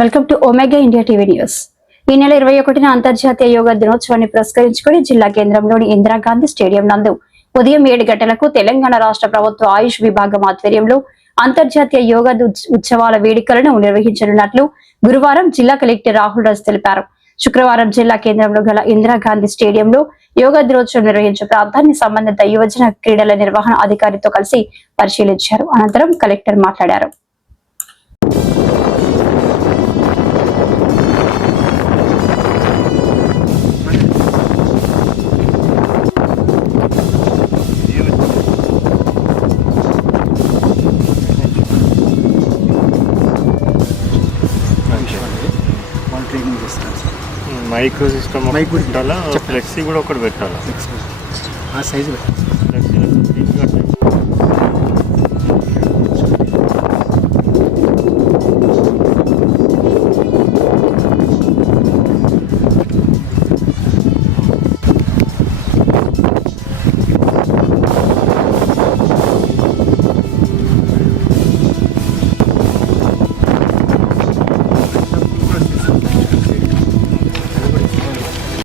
Welcome to omega India TV news. ఈ నెల 21న అంతర్జాతీయ యోగా దినోత్సవాన్ని పురస్కరించుకుని జిల్లా కేంద్రంలోని ఇందిరాగాంధీ స్టేడియం నందు ఉదయం 7 గంటలకు తెలంగాణ రాష్ట్ర ప్రభుత్వ ఆయుష్ విభాగం ఆధ్వర్యంలో అంతర్జాతీయ యోగా ఉత్సవాల వేడుకలను నిర్వహించనున్నట్లు గురువారం జిల్లా కలెక్టర్ రాహుల్ రాజ్ తెలిపారు. శుక్రవారం జిల్లా కేంద్రంలో గల ఇందిరాగాంధీ స్టేడియంలో యోగా దినోత్సవం నిర్వహించే ప్రాంతాన్ని సంబంధిత యువజన క్రీడల నిర్వహణ అధికారితో కలిసి పరిశీలించారు. అనంతరం కలెక్టర్ మాట్లాడారు. మైక్రో సిస్టమ్ పెట్టాలా, ఫ్లెక్సీ కూడా ఒకటి పెట్టాలా, ఆ సైజు